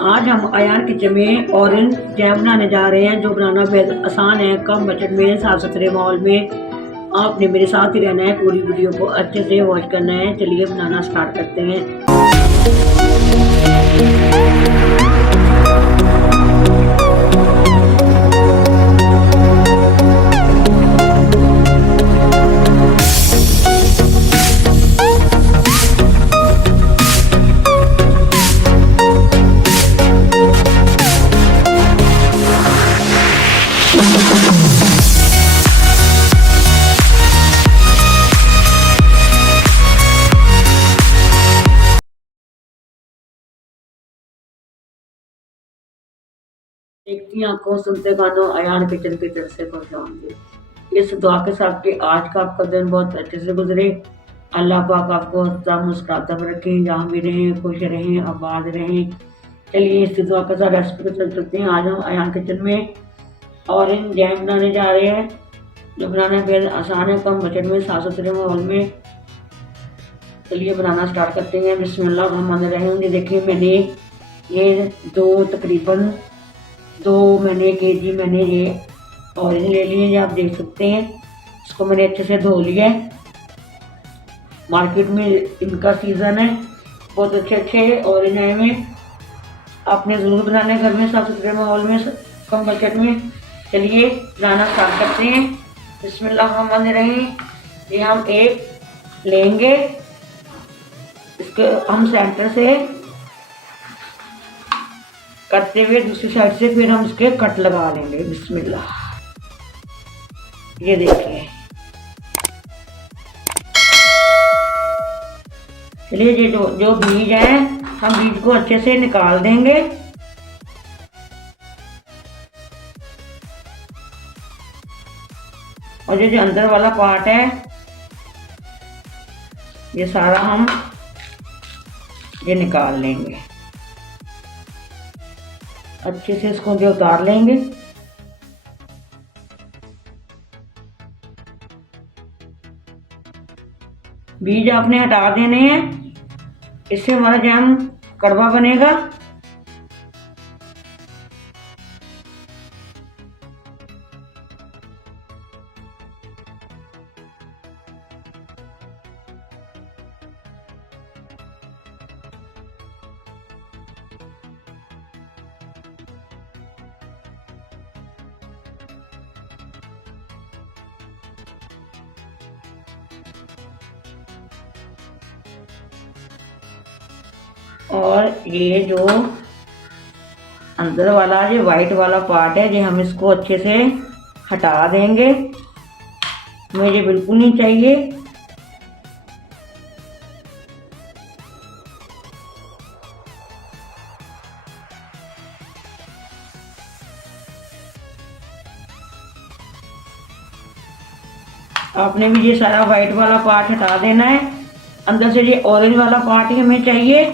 आज हम अयान किचन में ऑरेंज जैम बनाने जा रहे हैं, जो बनाना बेहद आसान है, कम बजट में, साफ सुथरे माहौल में। आपने मेरे साथ ही रहना है, पूरी वीडियो को अच्छे से वॉच करना है। चलिए बनाना स्टार्ट करते हैं। देखती आंखों सुनते कानों, अयान किचन की तरफ से खुश आमदीद। इस दुआ के साथ कि आज का आपका दिन बहुत अच्छे से गुजरे। अल्लाह पाक आपको हंसता मुस्कुराता रखें, जहाँ भी रहें खुश रहें, आबाद रहें। चलिए इस दुआ के साथ रेसिपी को चल चलते हैं। आज हम अयान किचन में ऑरेंज जैम बनाने जा रहे हैं, जो बनाना बेहद आसान है, कम बजट में, साफ सुथरे माहौल में। चलिए बनाना स्टार्ट करते हैं। बिस्मिल्लाहिर्रहमानिर्रहीम। ये देखिए, मैंने ये तकरीबन 2 केजी मैंने ये ऑरेंज ले लिए, ये आप देख सकते हैं। इसको मैंने अच्छे से धो लिया है। मार्केट में इनका सीज़न है, बहुत अच्छे अच्छे ऑरेंज आए हुए। आपने ज़रूर बनाना है घर में, साफ सुथरे माहौल में, कम बजट में। चलिए बनाना स्टार्ट करते हैं। बिस्मिल्लाहिर्रहमानिर्रहीम। ये हम एक लेंगे, इसके हम सेंटर से करते हुए दूसरी साइड से फिर हम इसके कट लगा लेंगे। बिस्मिल्लाह। ये देखिए, चलिए ये जो बीज है, हम बीज को अच्छे से निकाल देंगे। और ये जो अंदर वाला पार्ट है, ये सारा हम ये निकाल लेंगे। अच्छे से इसको जो उतार लेंगे। बीज आपने हटा देने हैं, इससे हमारा जैम कड़वा बनेगा। और ये जो अंदर वाला ये वाइट वाला पार्ट है, ये हम इसको अच्छे से हटा देंगे। हमें ये बिल्कुल नहीं चाहिए। आपने भी ये सारा वाइट वाला पार्ट हटा देना है। अंदर से ये ऑरेंज वाला पार्ट ही हमें चाहिए।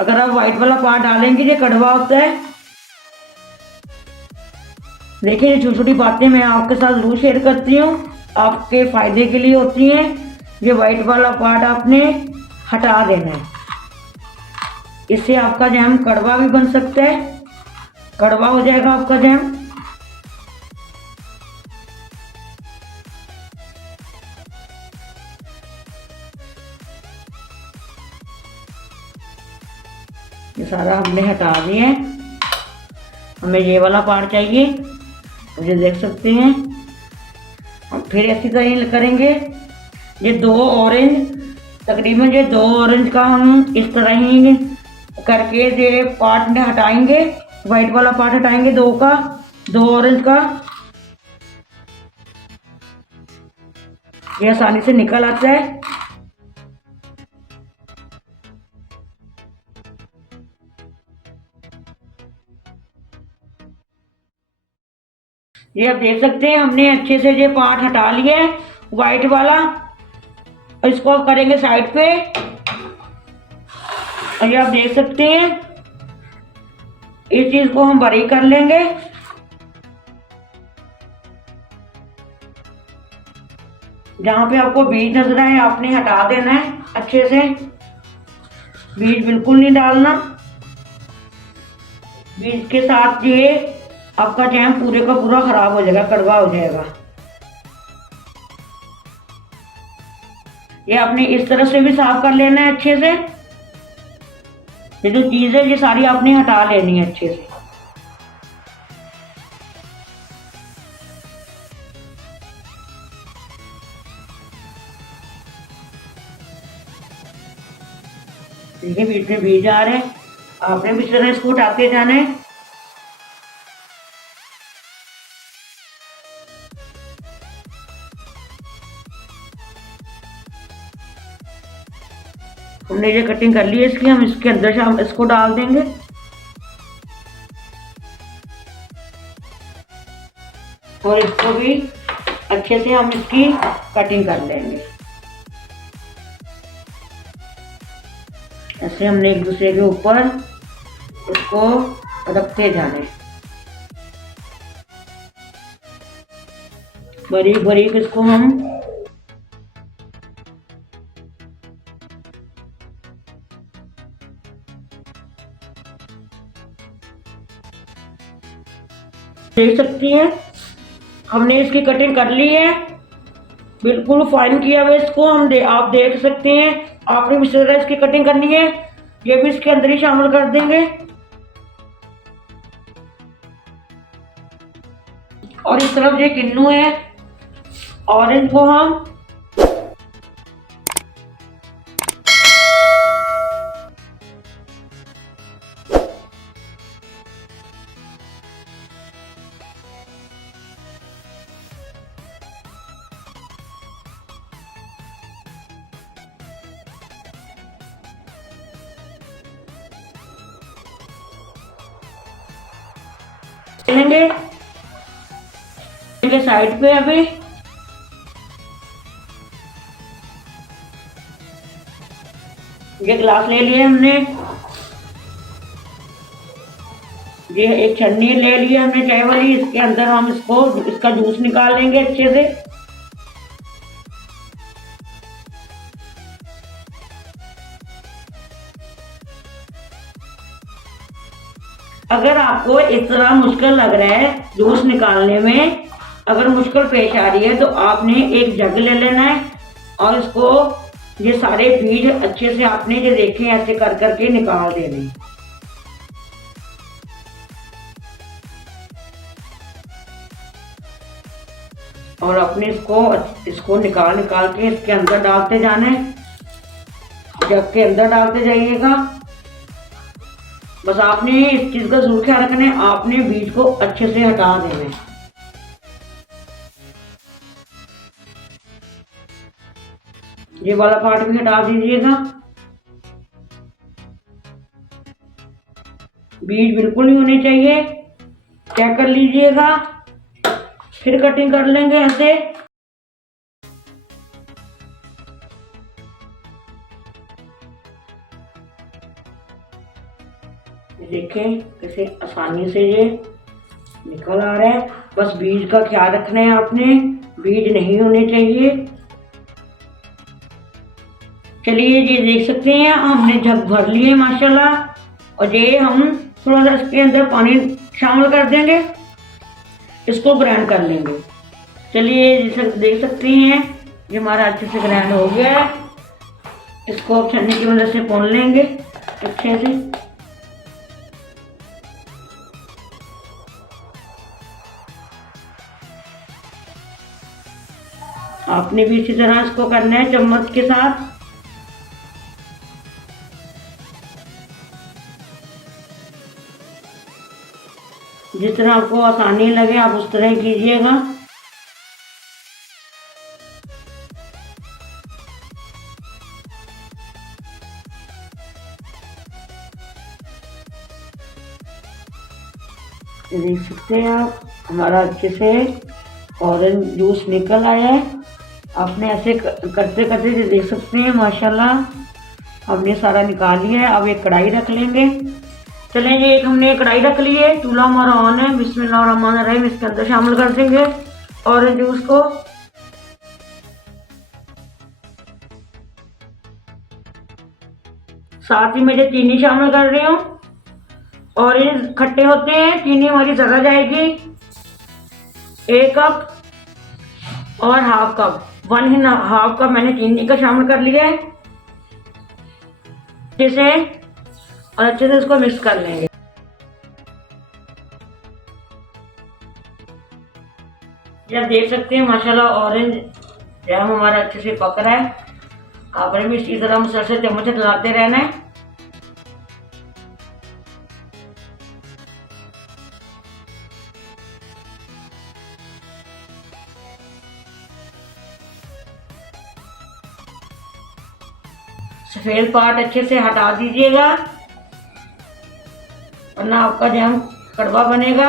अगर आप व्हाइट वाला पार्ट डालेंगे ये कड़वा होता है। देखिए, ये छोटी छोटी बातें मैं आपके साथ जरूर शेयर करती हूँ, आपके फायदे के लिए होती हैं। ये व्हाइट वाला पार्ट आपने हटा देना है, इससे आपका जैम कड़वा भी बन सकता है, कड़वा हो जाएगा आपका जैम। ये सारा हमने हटा दिया है। हमें ये वाला पार्ट चाहिए, मुझे देख सकते हैं। हम फिर ऐसी तरह करेंगे। ये 2 ऑरेंज, तकरीबन ये 2 ऑरेंज का हम इस तरह ही करके ये पार्ट हटाएंगे। वाइट वाला पार्ट हटाएंगे 2 ऑरेंज का। ये आसानी से निकल आता है। ये आप देख सकते हैं, हमने अच्छे से ये पार्ट हटा लिया है वाइट वाला। इसको आप करेंगे साइड पे। और ये आप देख सकते हैं, इस चीज को हम बारीक कर लेंगे। जहाँ पे आपको बीज नजर आए आपने हटा देना है अच्छे से। बीज बिल्कुल नहीं डालना। बीज के साथ ये आपका जैम पूरे का पूरा खराब हो जाएगा, कड़वा हो जाएगा। ये आपने इस तरह से भी साफ कर लेना है अच्छे से। ये जो चीज है ये सारी आपने हटा लेनी है अच्छे से। ठीक है, बीच में बीज आ रहे हैं, आपने भी इस तरह इसको उठाते जाना है। हमने ये कटिंग कर ली है इसकी, हम इसके अंदर से हम इसको डाल देंगे और इसको भी अच्छे से हम इसकी कटिंग कर लेंगे। ऐसे हमने एक दूसरे के ऊपर इसको रखते जाने, बारीक बारीक इसको हम देख सकती हैं। हमने इसकी कटिंग कर ली है, बिल्कुल फाइन किया हुआ इसको आप देख सकते हैं। आपने इस तरह इसकी कटिंग करनी है, ये भी इसके अंदर ही शामिल कर देंगे। और इस तरफ जो किन्नू है ऑरेंज को हम लेंगे साइड पे। अभी ये ग्लास ले लिए हमने, ये एक छन्नी ले ली हमने चाय वाली, इसके अंदर हम इसका जूस निकाल लेंगे अच्छे से। अगर आपको इस तरह मुश्किल लग रहा है जूस निकालने में, अगर मुश्किल पेश आ रही है तो आपने एक जग ले लेना है और इसको ये सारे बीज अच्छे से आपने ये देखें ऐसे कर करके निकाल देने। और अपने इसको निकाल निकाल के इसके अंदर डालते जाना है, जग के अंदर डालते जाइएगा। बस आपने इस चीज का जरूर ख्याल रखना है, आपने बीज को अच्छे से हटा देना है। ये वाला पार्ट भी हटा दीजिएगा। बीज बिल्कुल नहीं होने चाहिए, चेक कर लीजिएगा, फिर कटिंग कर लेंगे ऐसे। देखें कैसे आसानी से ये निकल आ रहा है। बस बीज का ख्याल रखना है आपने, बीज नहीं होने चाहिए। चलिए ये देख सकते हैं हमने जग भर लिए माशाल्लाह, और ये हम थोड़ा सा इसके अंदर पानी शामिल कर देंगे, इसको ग्राइंड कर लेंगे। चलिए देख सकते हैं ये हमारा अच्छे से ग्राइंड हो गया है। इसको छन्नी की मदद से भून लेंगे अच्छे से। आपने भी इसी तरह इसको करना है चम्मच के साथ। जिस तरह आपको आसानी लगे आप उस तरह कीजिएगा। देख सकते हैं आप हमारा अच्छे से ऑरेंज जूस निकल आया है। आपने ऐसे करते करते देख सकते हैं माशाल्लाह हमने सारा निकाल लिया है। अब एक कढ़ाई रख लेंगे। चलें ये एक हमने कढ़ाई रख ली है, चूल्हा हमारा ऑन है। बिस्मिल्लाहिर्रहमानिर्रहीम, इसके अंदर शामिल कर देंगे ऑरेंज जूस को। साथ ही मैं चीनी शामिल कर रही हूँ। ऑरेंज खट्टे होते हैं, चीनी हमारी ज़्यादा जाएगी। 1 कप और हाफ कप, 1.5 कप मैंने चीनी का शामिल कर लिया है अच्छे से, और अच्छे से इसको मिक्स कर लेंगे। ये आप देख सकते हैं माशाल्लाह ऑरेंज जैम हमारा अच्छे से पक रहा है। आपने भी इसी तरह मुसलसल चम्मच से चलाते रहना है। सफेद पार्ट अच्छे से हटा दीजिएगा, वरना आपका जैम कड़वा बनेगा।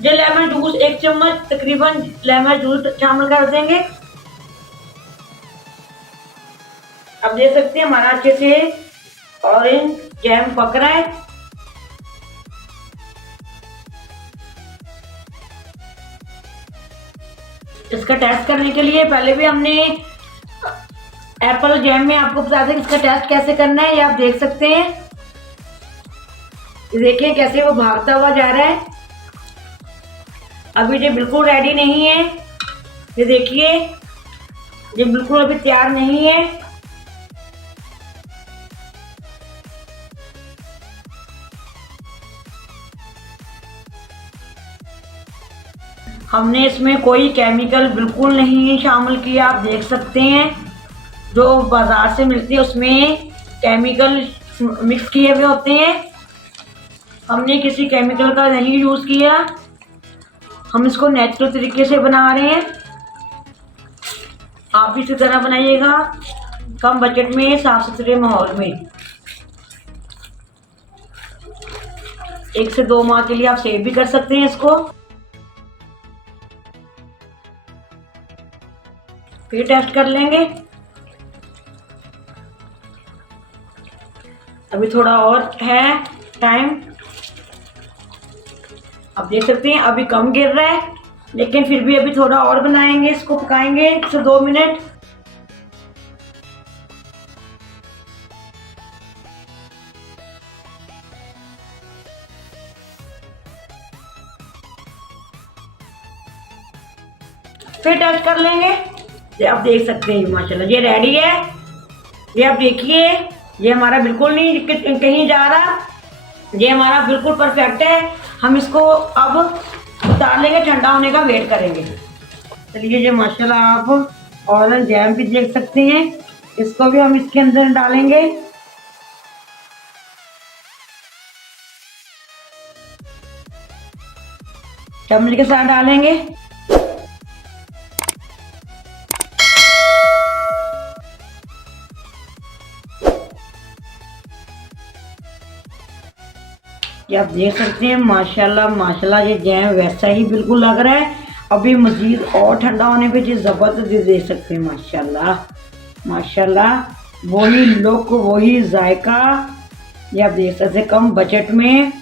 ये लेमन जूस 1 चम्मच तकरीबन लेमन जूस शामिल कर देंगे। अब देख सकते हैं हमारा अच्छे से ऑरेंज जैम पक रहा है। इसका टेस्ट करने के लिए पहले भी हमने एप्पल जैम में आपको बता दें इसका टेस्ट कैसे करना है। ये आप देख सकते हैं, देखिए कैसे वो भागता हुआ जा रहा है। अभी ये बिल्कुल रेडी नहीं है, ये देखिए ये बिल्कुल अभी तैयार नहीं है। हमने इसमें कोई केमिकल बिल्कुल नहीं शामिल किया। आप देख सकते हैं जो बाजार से मिलती है उसमें केमिकल मिक्स किए हुए होते हैं, हमने किसी केमिकल का नहीं यूज़ किया। हम इसको नेचुरल तरीके से बना रहे हैं। आप भी इसी तरह बनाइएगा, कम बजट में, साफ सुथरे माहौल में। 1 से 2 माह के लिए आप सेव भी कर सकते हैं इसको। फिर टेस्ट कर लेंगे। अभी थोड़ा और है टाइम। आप देख सकते हैं अभी कम गिर रहा है, लेकिन फिर भी अभी थोड़ा और बनाएंगे, इसको पकाएंगे 1 से 2 मिनट। फिर टेस्ट कर लेंगे। ये आप देख सकते हैं माशाल्लाह ये रेडी है। ये आप देखिए ये हमारा बिल्कुल नहीं कहीं जा रहा, ये हमारा बिल्कुल परफेक्ट है। हम इसको अब उतार लेंगे, ठंडा होने का वेट करेंगे। चलिए ये माशाल्लाह आप ऑरेंज जैम भी देख सकते हैं, इसको भी हम इसके अंदर डालेंगे। चम्मच के साथ डालेंगे। ये आप देख सकते हैं माशाल्लाह माशाल्लाह ये जैम वैसा ही बिल्कुल लग रहा है। अभी मजीद और ठंडा होने पे जी ज़बरदस्त देख सकते हैं माशाल्लाह माशाल्लाह, वही लुक वही जायका। ये आप देख सकते हैं कम बजट में।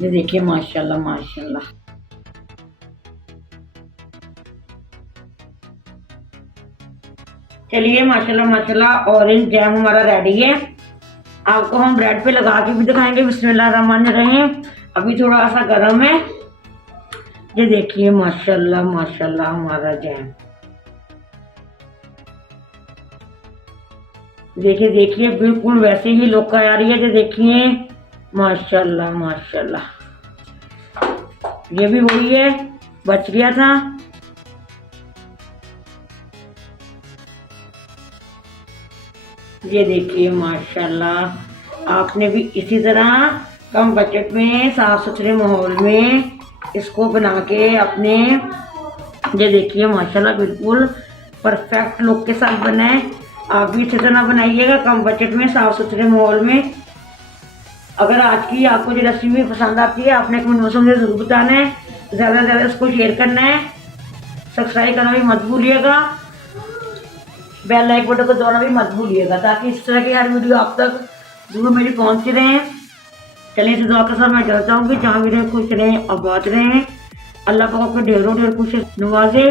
ये देखिए माशाल्लाह माशाल्लाह। चलिए माशाल्लाह माशाल्लाह ऑरेंज जैम हमारा रेडी है। आपको हम ब्रेड पे लगा के भी दिखाएंगे। बिस्मिल्लाहिर्रहमानिर्रहीम। अभी थोड़ा सा गर्म है। ये देखिए माशाल्लाह माशाल्लाह हमारा जैम। देखिए देखिए बिल्कुल वैसे ही लुक आ रही है। ये देखिए माशाल्लाह माशाल्लाह, ये भी वही है, बच गया था। ये देखिए माशाल्लाह आपने भी इसी तरह कम बजट में साफ सुथरे माहौल में इसको बना के अपने, ये देखिए माशाल्लाह बिल्कुल परफेक्ट लुक के साथ बना है। आप भी इसी तरह बनाइएगा कम बजट में साफ सुथरे माहौल में। अगर आज की आपको जो रेसिपी पसंद आती है आपने कमेंट बॉक्स में ज़रूर बताना है, ज़्यादा से ज़्यादा इसको शेयर करना है, सब्सक्राइब करना भी मत भूलिएगा, बेल लाइक बटन को दबाना भी मत भूलिएगा, ताकि इस तरह की हर वीडियो आप तक जरूर मेरी पहुंचती रहे। चलिए इस दुआ के साथ मैं चलता हूँ कि जहाँ भी रहें खुश रहें, आबाद रहें। अल्लाह पाक आपके ढेरों ढेर खुश नवाजे।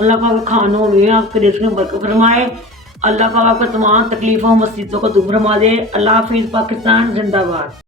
अल्लाह पाक खानों में आपके रिस्क में बरकत फरमाए। अल्लाह पाक आपको तमाम तकलीफों मुसीबतों को दूर फरमा दे। अल्लाह हाफिज़। पाकिस्तान जिंदाबाद।